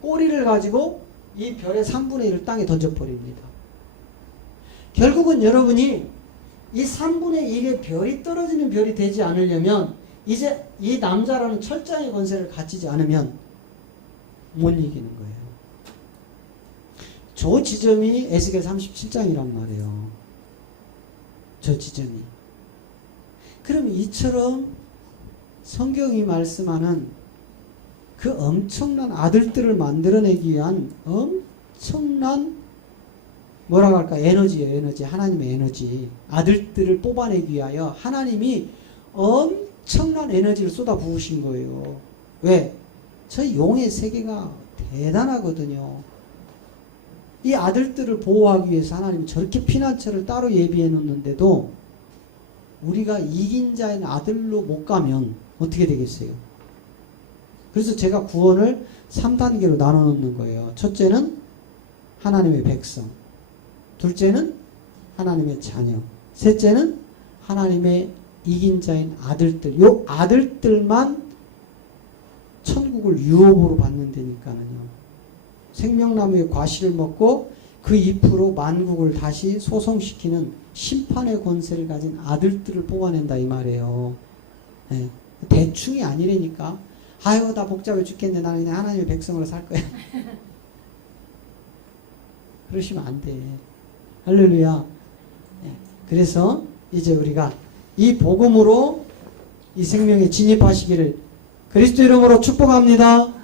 꼬리를 가지고 이 별의 3분의 1을 땅에 던져버립니다. 결국은 여러분이 이 3분의 1의 별이 떨어지는 별이 되지 않으려면 이제 이 남자라는 철장의 권세를 가지지 않으면 못 이기는 거예요. 저 지점이 에스겔 37장이란 말이에요. 저 지점이. 그럼 이처럼 성경이 말씀하는 그 엄청난 아들들을 만들어내기 위한 엄청난 뭐라고 할까? 에너지예요. 에너지. 하나님의 에너지. 아들들을 뽑아내기 위하여 하나님이 엄청난 에너지를 쏟아 부으신 거예요. 왜? 저 용의 세계가 대단하거든요. 이 아들들을 보호하기 위해서 하나님이 저렇게 피난처를 따로 예비해 놓는데도 우리가 이긴 자인 아들로 못 가면 어떻게 되겠어요? 그래서 제가 구원을 3단계로 나눠 놓는 거예요. 첫째는 하나님의 백성. 둘째는 하나님의 자녀. 셋째는 하나님의 이긴 자인 아들들. 요 아들들만 천국을 유업으로 받는다니까요. 생명나무의 과실을 먹고 그 잎으로 만국을 다시 소송시키는 심판의 권세를 가진 아들들을 뽑아낸다 이 말이에요. 네. 대충이 아니라니까. 아유 나 복잡해 죽겠네. 나는 그냥 하나님의 백성으로 살 거야. 그러시면 안 돼. 할렐루야. 네. 그래서 이제 우리가 이 복음으로 이 생명에 진입하시기를 그리스도 이름으로 축복합니다.